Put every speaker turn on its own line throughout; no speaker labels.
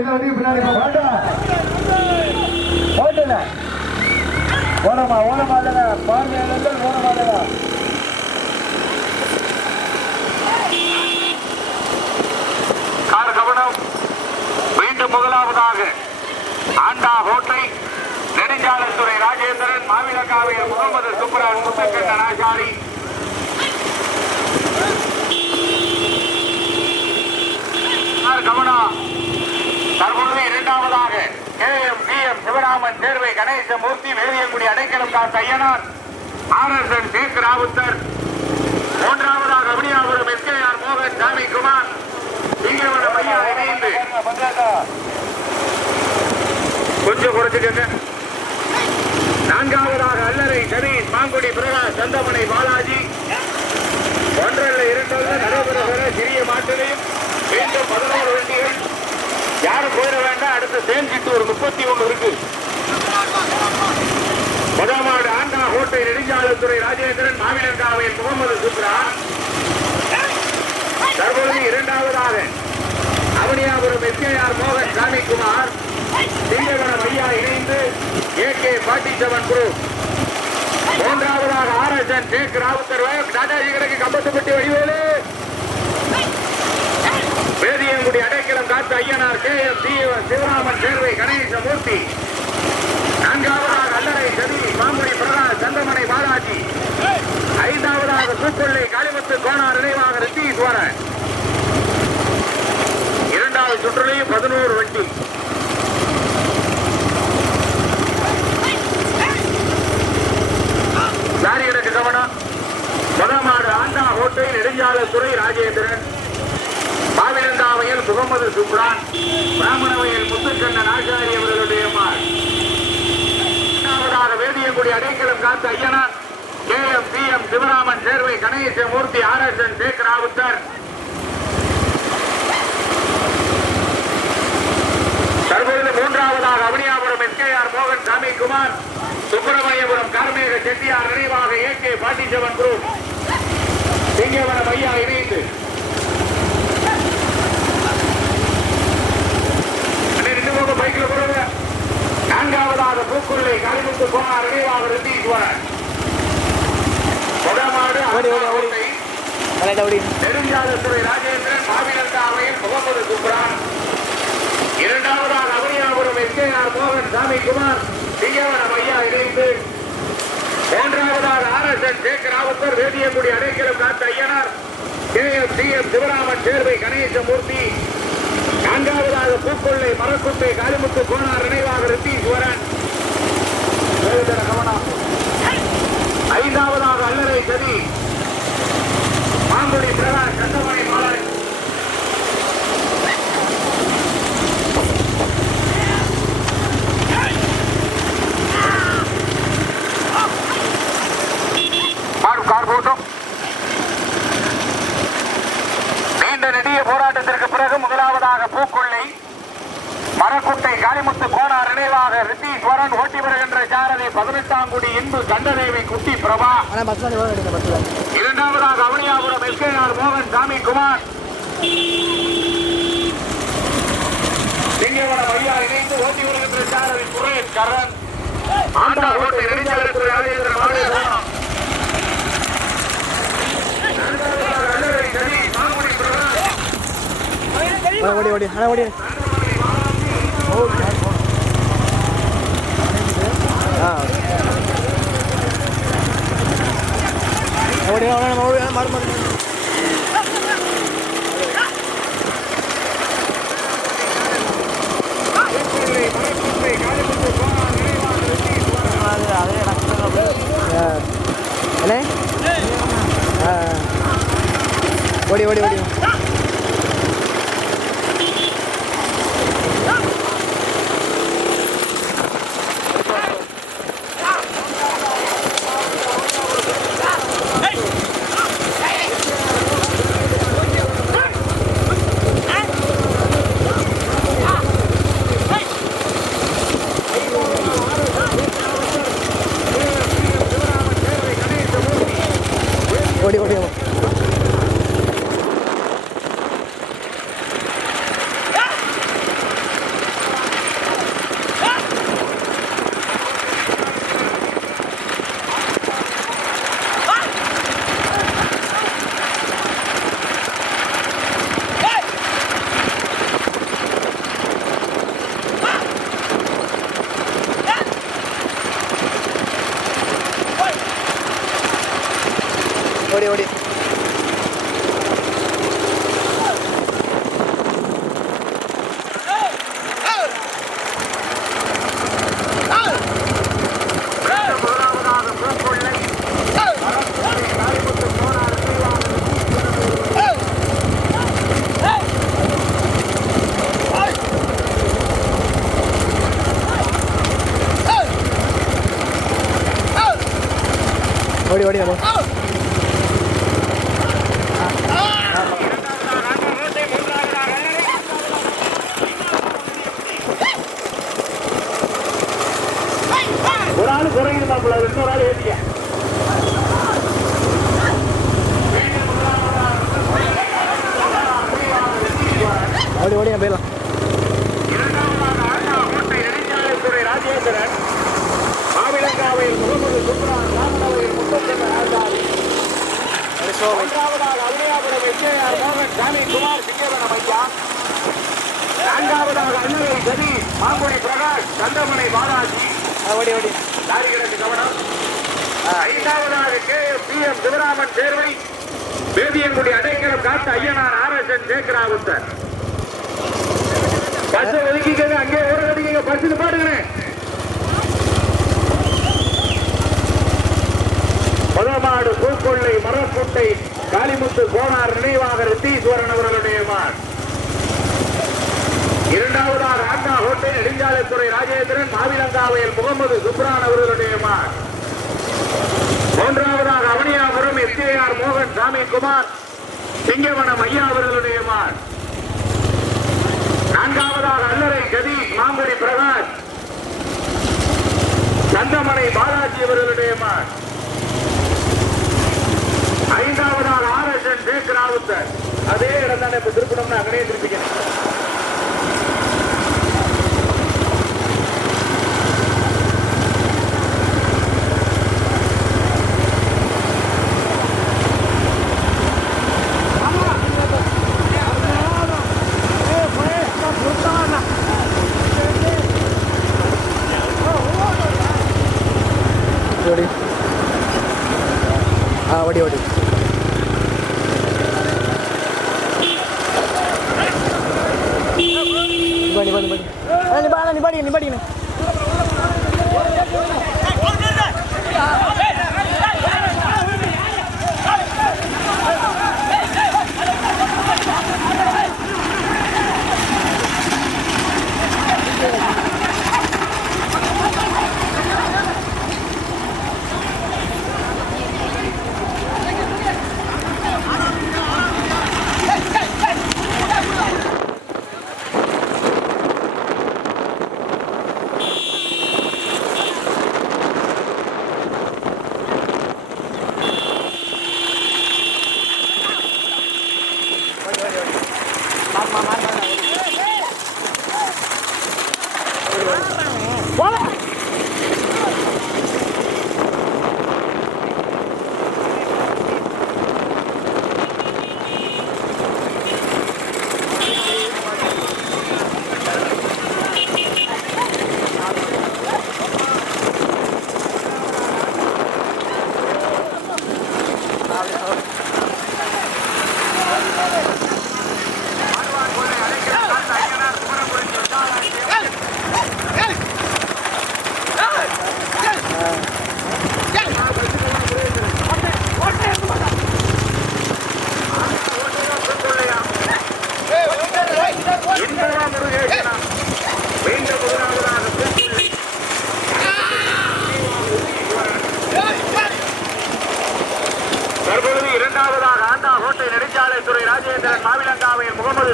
இந்த பின்னாடி போ. ஓடமா ஓடமா இல்லைங்க. பார்வையாளர்கள் ஓடமா இல்லைங்க.
கார் கவனம் மீண்டும் முதலாவதாக ஆண்டா கோட்டை நெடுஞ்சாலைத்துறை ராஜேந்திரன் மாவிலக்காவையில் முகமது சுப்ரான் முத்துக்கண்ணன் ஆசாரி கார் கவனம் தற்பொழுது இரண்டாவதாக K M C M Sivaraman தேர்வை Ganesamoorthy Vethiyankudi Adaikalam Katha Ayyanar R S N Sheikh Rowther. மூன்றாவதாக அபினியாபுரம் எஸ் கே ஆர் மோகன் சாமி குமார் திங்கவனம் ஐயா இணைந்து. கொஞ்சம் குறைச்சுக்கங்க. நான்காவதாக அல்லறை சதீஷ் மாங்குடி பிரகாஷ் சந்தமனை பாலாஜி. ஒன்றல்ல இரண்டல்ல நடைபெறுகிற சிறிய மாட்டிலையும் மீண்டும் பதினோரு வண்டிகள் யாரும் போயிட வேண்டாம். அடுத்து தேஞ்சிட்டு ஒரு முப்பத்தி ஒன்று இருக்கு. முதமாடு ஆண்டா கோட்டை நெடுஞ்சாலைத்துறை ராஜேந்திரன் மாவிலங்காவையில் முகமது சுப்ரா தற்பொழுது இரண்டாவதாக அவனியாபுரம் எஸ்கேஆர் மோகன் சாமிக்குமார். திங்கவனம் ஐயா இணைந்து A K Patti seven group. மூன்றாவதாக R S N Sheikh Rowther Tataji கணக்கு Kambathupatti Vadivelu. Vethiyankudi Adaikalam Katha Ayyanar K M C Sivaraman Servai Ganesamoorthy. நான்காவதாக அல்லறை சதி மாங்குடி பிரகாஷ் சந்தமனை பாலாஜி. ஐந்தாவதாக பூக்கொள்ளை காளிமுத்து கோனார் நினைவாக ரித்தீஸ்வரன் இரண்டாவது சுற்றுலையும் பதினோரு வண்டி. லாரி கவனம். முதமாடு ஆண்டா நெடுஞ்சால துறை ராஜேந்திரன். பாவிரந்தாவையில் முகமது சுப்ரான். பிராமணவையில் முத்துக்கண்ணன் ஆச்சாரியவர் அவர்களுடைய மார் இருக்கக்கூடிய Adaikalam Katha Ayyanar K M B M Sivaraman Servai Ganesamoorthy R S N Sheikh Rowther தற்பொழுது மூன்றாவதாக அவனியாபுரம் எஸ் கே ஆர் மோகன் சாமிக்குமார் சுப்பிரமணியபுரம் கார்மேக செட்டியார் நினைவாக ஏ கே பாட்டிச்சவன் குரூப் சிங்கவனம் ஐயா இணைந்து. பைக்கில் போடுங்க நான்காவதாக பூக்குள்ளை கலிமுத்து போனார். நினைவாக ரித்தீஸ்வரன் முதமாடு கோட்டை நெடுஞ்சாலைத்துறை ராஜேந்திரன் மாவிலந்தாவையில் முகமது சுப்ரான் இரண்டாவதாக அவனியாபுரம் எஸ் கே ஆர் மோகன் சாமிக்குமார் சிங்கவனம் ஐயா இணைந்து. மூன்றாவதாக R S N Sheikh Rowther Vethiyankudi Adaikalam Katha Ayyanar. K M C M Sivaraman Servai Ganesamoorthy. நான்காவதாக பூக்கொள்ளை மரக்குட்டை காலிமுத்து கோனார் நினைவாக ரெட்டி சிவரன் கவனம். ஐந்தாவதாக அல்லறை சதி. மாங்குடி பிரகாஷ் சந்தமணி மாலாய் கார் கார் போட்டும் நீண்ட நெடிய போராட்டத்திற்கு பிறகு முதலாவதாக பூக்கொள்ளை மரக்குட்டை காளிமுத்து கோனார் நினைவாக ரித்தீஸ்வரன் ஓட்டி வருகின்ற சாரதி பதினெட்டாம் குடி இன்பு கண்டதேவி குட்டி பிரபா
அண்ணா பஸ் வந்து போக எடுங்க பஸ்ல
இரண்டாவதாக அவனியாபுரம் எஸ்கேஆர் மோகன் சாமி குமார் சிங்கவனம் ஐயா இணைந்து ஓட்டி வருகின்ற சாரதி சுரேஷ் கரண். ஆண்டா ஓட்டை ராஜேந்திர சதி மாங்குடி பிரகாஷ்
அண்ணா ஓடி ஓடி ஓடி. ஆ ஓடி ஓடி ஓடி ഓടി ഓടി ഓടി. ஓடி ஓடி. ஓடி ஓடி
நம்ம சதி மாங்குடி பிரகாஷ் சந்தமனை பாலாஜி.
ஓடி ஓடி.
லாரிகளுக்கு கவனம். ஐந்தாவதாக கே பி எம் சிவராமன் தேர்வை Vethiyankudi Adaikalam Katha Ayyanar R S N Sheikh Rowther bus ஒதுக்கிக்கங்க அங்கே ஓர கட்டிக்கங்க பஸ் பாடுங்க முதமாடு பூக்கொள்ளை மரக்குட்டை காளிமுத்து கோனார் நினைவாக ரித்தீஸ்வரன் அவர்களுடைய மான் இரண்டாவதாக நெடுஞ்சாலைத்துறை மாவிலங்காவையில் முகமது சுப்ரான் அவர்களுடைய மான் மூன்றாவதாக அவனியாபுரம் எஸ்ஏஆர் மோகன் சாமி குமார் சிங்கவனம் ஐயா அவர்களுடைய மான் நான்காவதாக அல்லரை கதீஷ் மாங்குடி பிரகாஷ் சந்தமனை பாலாஜி அவர்களுடைய மான் ஐந்தாவதாக R S N Sheikh Rowther. அதே இடம் தான் இப்ப திருப்பணம்னா அங்கனே திருப்பிக்கணும்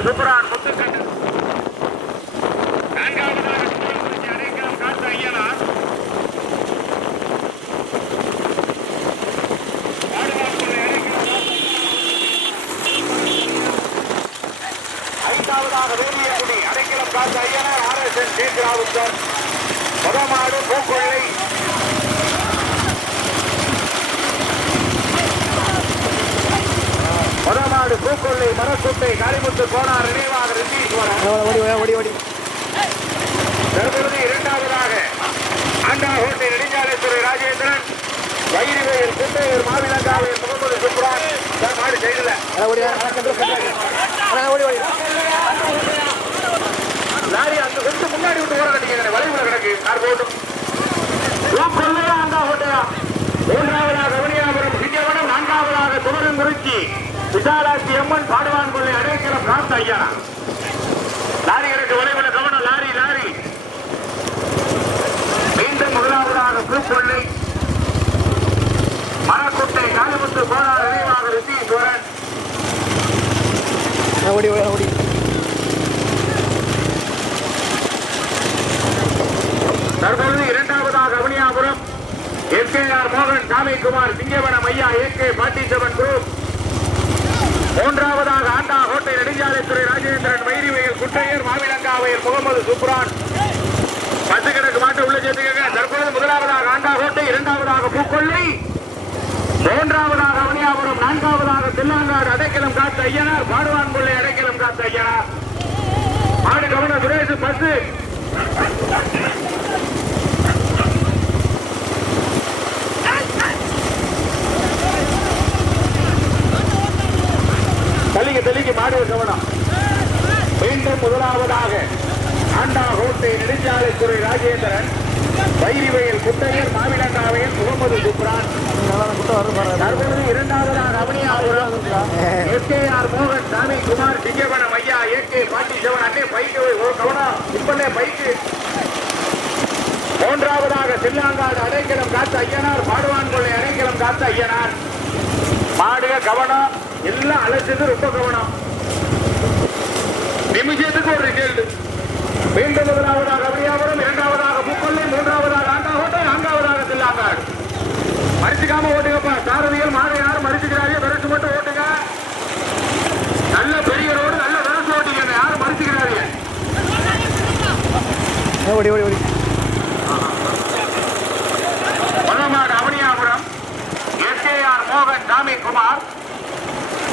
மாவிலங்காவையில் முகமது சுப்ரான் முத்துக்கண்ணன் நான்காவதாக திருவள்ளூர்ச்சி அடைக்கலம் காத்த ஐயனார் பாடுகாப்புறை அடைக்கலம் ஐந்தாவதாக வேலியங்குடி அடைக்கலம் காத்த Ayyanar R S N Sethravuthar முதமாடு Pookkollai முதமாடு பூக்கொள்ளை மரக்குட்டை காளிமுத்து கோனார் நினைவாக ரித்தீஸ்வரன்
ஓடி ஓடி ஓடி ஓடி.
தற்பொழுது இரண்டாவதாக ஆண்டா ஹோட்டை நெடுஞ்சாலைத்துறை ராஜேந்திரன் வைரிவேல் குட்டையூர் மாவிலங்காவில் முகமது சுப்ரான். மாடு செய்யல.
ஓடி ஓடி ஓடி.
லாரி அந்த கொஞ்சம் முன்னாடி விட்டு ஓர கட்டிக்கிறேன் வளைவுல கிடக்கு. கார் போட்டும். அந்த ஹோட்டலா மூன்றாவதாக கவனியாபுரம் சிங்கவனம் நான்காவதாக துவரங்குறிச்சி விசாலாட்சி எம்மன் பாடுவான் கொள்ளை அடைக்கிற பிரார்த்த ஐயா. லாரிகளுக்கு வரைபட கவனம் லாரி லாரி. மீண்டும் முதலாவதாக பூக்கொள்ளை மரக்குட்டை காலிமுத்து போராட நினைவாக ரிஷி சுரன்
ஓடி ஓடி
தற்பொழுது இரண்டாவதாக அவனியாபுரம். எஸ் கே ஆர் மோகன் சாமிக்குமார் சிங்கவனம் ஐயா ஏ கே பாட்டிச்சவன் குரூப். மூன்றாவதாக ஆண்டா கோட்டை நெடுஞ்சாலைத்துறை ராஜேந்திரன் வைரிவயல் குட்டையர் மாவிலங்காவையர் முகமது சுப்ரான். பத்து கிடக்கு மாட்டு உள்ள சேர்த்துக்கங்க. தற்பொழுது முதலாவதாக ஆண்டா கோட்டை இரண்டாவதாக பூக்கொள்ளை மூன்றாவதாக அவனியாபுரம் நான்காவதாக தில்லாங்காடு அடைக்கலம் காத்த ஐயனார் பாடுவான் பிள்ளை அடைக்கலம் காத்த ஐயனார். மாடு கவன சுரேஷ் பத்து தள்ளிக்கு தள்ளிக்கு மாடு கவனம். மீண்டும் முதலாவதாக ஆண்டா கோட்டை நெடுஞ்சாலைத்துறை ராஜேந்திரன் வைரிவயல் குட்டையர் மாவிலண்டாவையில் முகமது குப்ரான்
நல்லா குட்ட வரும் பாருங்க
தற்பொழுது இரண்டாவதாக அவனியாபுரம் எஸ்கேஆர் மோகன் சாமி குமார் சிங்கவனம் ஐயா ஏ கே பாட்டி சிவன் அண்ணே பைக்கு ஒரு கவனம். இப்பனே பைக்கு. மூன்றாவதாக சில்லாங்காடு அடைக்கலம் காத்த ஐயனார் பாடுவான் கொள்ளை அடைக்கலம் காத்த ஐயனார். மாடுக கவனம். எல்லாம் அழைச்சது ரொம்ப கவனம். நிமிஷத்துக்கு ஒரு ரிசல்ட் மீண்டும் முதலாவதாக அவனியாபுரம் இரண்டாவதாக பூக்கொள்ளை மூன்றாவதாக ஆண்டாகோட்டை நான்காவதாக சில்லாங்காடு மறிச்சுக்காம ஓட்டுங்கப்பா. சாரதிகள் மாலை யாரும் மறிச்சுக்கிறாங்க விரட்டு மட்டும் ஓட்டுங்க. நல்ல பெரிய ரோடு நல்ல விரட்டு ஓட்டிங்க. யாரும் மறிச்சுக்கிறாங்க
ஓடி ஓடி ஓடி
மணமாடு அவனியாபுரம் எஸ்கேஆர் மோகன் சாமி குமார்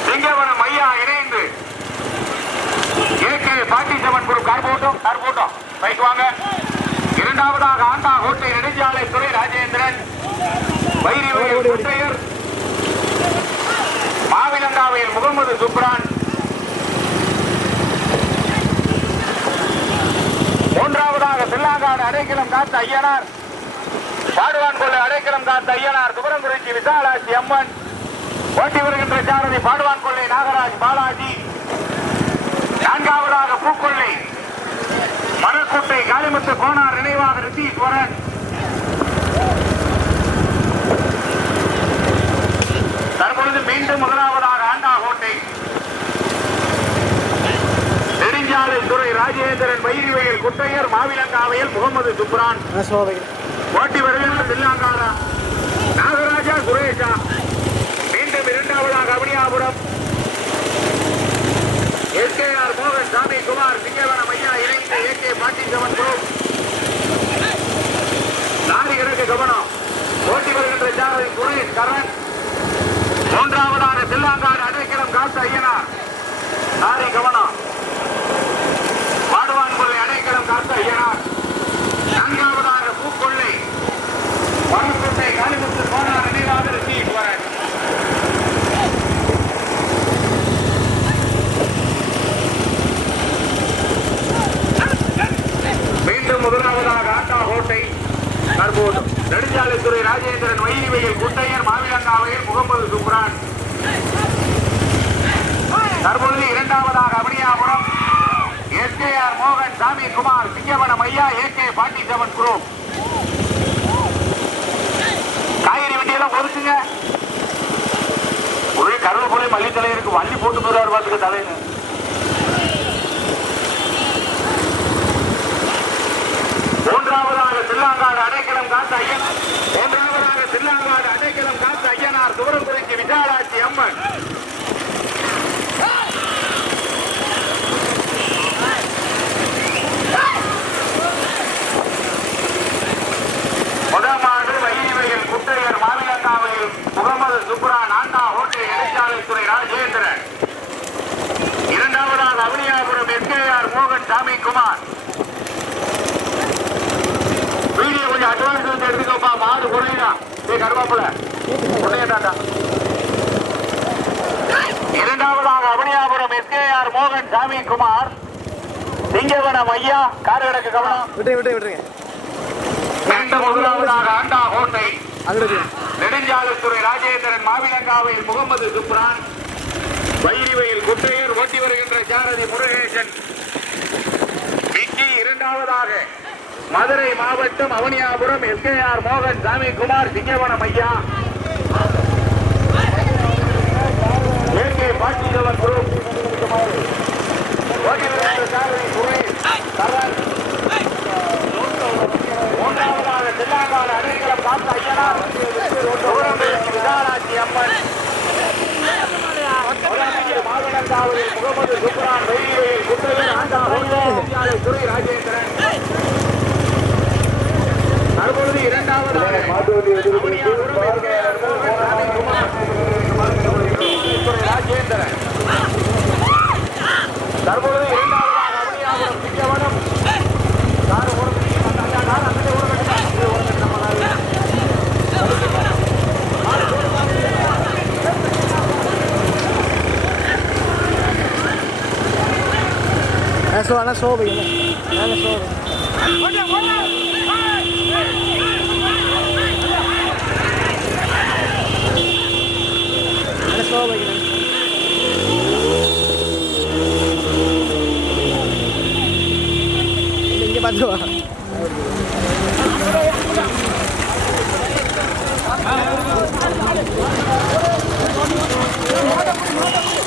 சிங்கவனம் ஐயா இணைந்து A K Patti seven group car போட்டோம் கார் போட்டோம் பைக் வாங்க. இரண்டாவதாக ஆண்டா கோட்டை நெடுஞ்சாலை துறை ராஜேந்திரன். வைரி வயல் குட்டையர் மாவிலங்காவையில் முகமது சுப்ரான். மூன்றாவதாக சில்லாங்காடு அடைக்கலம் காத்த ஐயனார். பாடுவான் கொள்ளை அடைக்கலம் காத்த ஐயனார். துபரங்குறிச்சி விசாலாட்சி அம்மன். ஓட்டி வருகின்ற சாரதி பாடுவான் கொள்ளை நாகராஜ் பாலாஜி. நான்காவதாக பூக்கொள்ளை கோட்டை காளிமுத்து கோனார் நினைவாக ரித்தீஸ்வரன் தற்பொழுது மீண்டும் முதலாவதாக ஆண்டா கோட்டை. நெடுஞ்சாலை துறை ராஜேந்திரன் வைரிவயல் குட்டையர் மாவிலங்காவையில் முகமது சுப்ரான்.
சோதை
ஓட்டி வருகின்ற தில்லாங்காரா நாகராஜா சுரேஷா மீண்டும் இரண்டாவதாக அவனியாபுரம். எஸ்கேஆர் மோகன் சாமி குமார் சிங்கவன ஐயா இணைந்து குரூப் கவனம். ஓட்டி வருகின்ற சாரதி சுரேஷ் கரண். மூன்றாவதான தில்லாங்காடு அடைக்கலம் காசு ஐயனார். நாரி கவனம். பாடுவான் கொள்ளை அடைக்கலம் காசு ஐயனார் நான்காவதாக பூக்கொள்ளை மரக்கொட்டை காலிமுத்து போனார் நினைவாக ரித்தீஸ்வரன் மீண்டும் முதலாவதாக ஆட்டா கோட்டை கர்போட்டம் நெடுஞ்சாலைத்துறை ராஜேந்திரன் வைரிவையில் குட்டையர் மாவிலங்காவையில் முகமது சுப்ரான் தற்பொழுது இரண்டாவதாக அவனியாபுரம் எஸ்கேஆர் மோகன் சாமி குமார் சிங்கவனம் ஐயா ஏகே பாட்டி செவன் குரூப் காய்கறி வண்டியெல்லாம் ஒதுக்குங்க ஒரே தலைவருக்கு வள்ளி போட்டு போறாரு பாத்துக்க தலைன்னு மூன்றாவதாக சில்லாங்காடு அடைக்கலம் காத்த ஐயன் மூன்றாவதாக சில்லாங்காடு அடைக்கலம் காத்த ஐயனார். தூரம் குறிச்சி விசாலாட்சி அம்மன் முதமாடு வைரிவையில் குட்டையர் மாவிலங்காவையில் முகமது சுப்ரான் ஆண்டா ஹோட்டல் நெடுஞ்சாலைத்துறை ராஜேந்திரன் இரண்டாவதாக அவனியாபுரம் எஸ்கேஆர் மோகன் சாமி குமார் வீடியோ கொஞ்சம் அட்வான்ஸ் வந்து எடுத்துக்கப்பா மாடு குறையுதா ஏ கருவாப்புல குறையதாண்டா இரண்டாவதாக அவனியாபுரம் எஸ்கேஆர் மோகன் சாமி குமார் சிங்கவனம் ஐயா கார் கிடக்கு கவனம்.
விட்டுருங்க விட்டுருங்க விட்டுருங்க.
முதலாவதாக ஆண்டா கோட்டை. நெடுஞ்சாலைத்துறை ராஜேந்திரன் மாவிலங்காவையில் முகமது சுப்ரான். வைரிவையில் குட்டையூர் ஓட்டி வருகின்ற சாரதி முருகேசன். விக்கி இரண்டாவதாக மதுரை மாவட்டம் அவனியாபுரம் எஸ்கேஆர் மோகன் சாமி குமார் சிங்கவனம் ஐயா இங்கே பாட்டிகள குரல் ஓடி வருகின்ற சாரதி துறை தரன் மூன்றாவதாக தெல்லாங்கால அணைகளை பார்த்த ஐயனா விசாலாட்சி முகமது சுப்ரான் வெள்ளியில் குற்றவில் ஆண்டாவது துறை ராஜேந்திரன்.
சோ நான் சோபை நான் சோபை நான் சோபை বাজোয়া Thank you.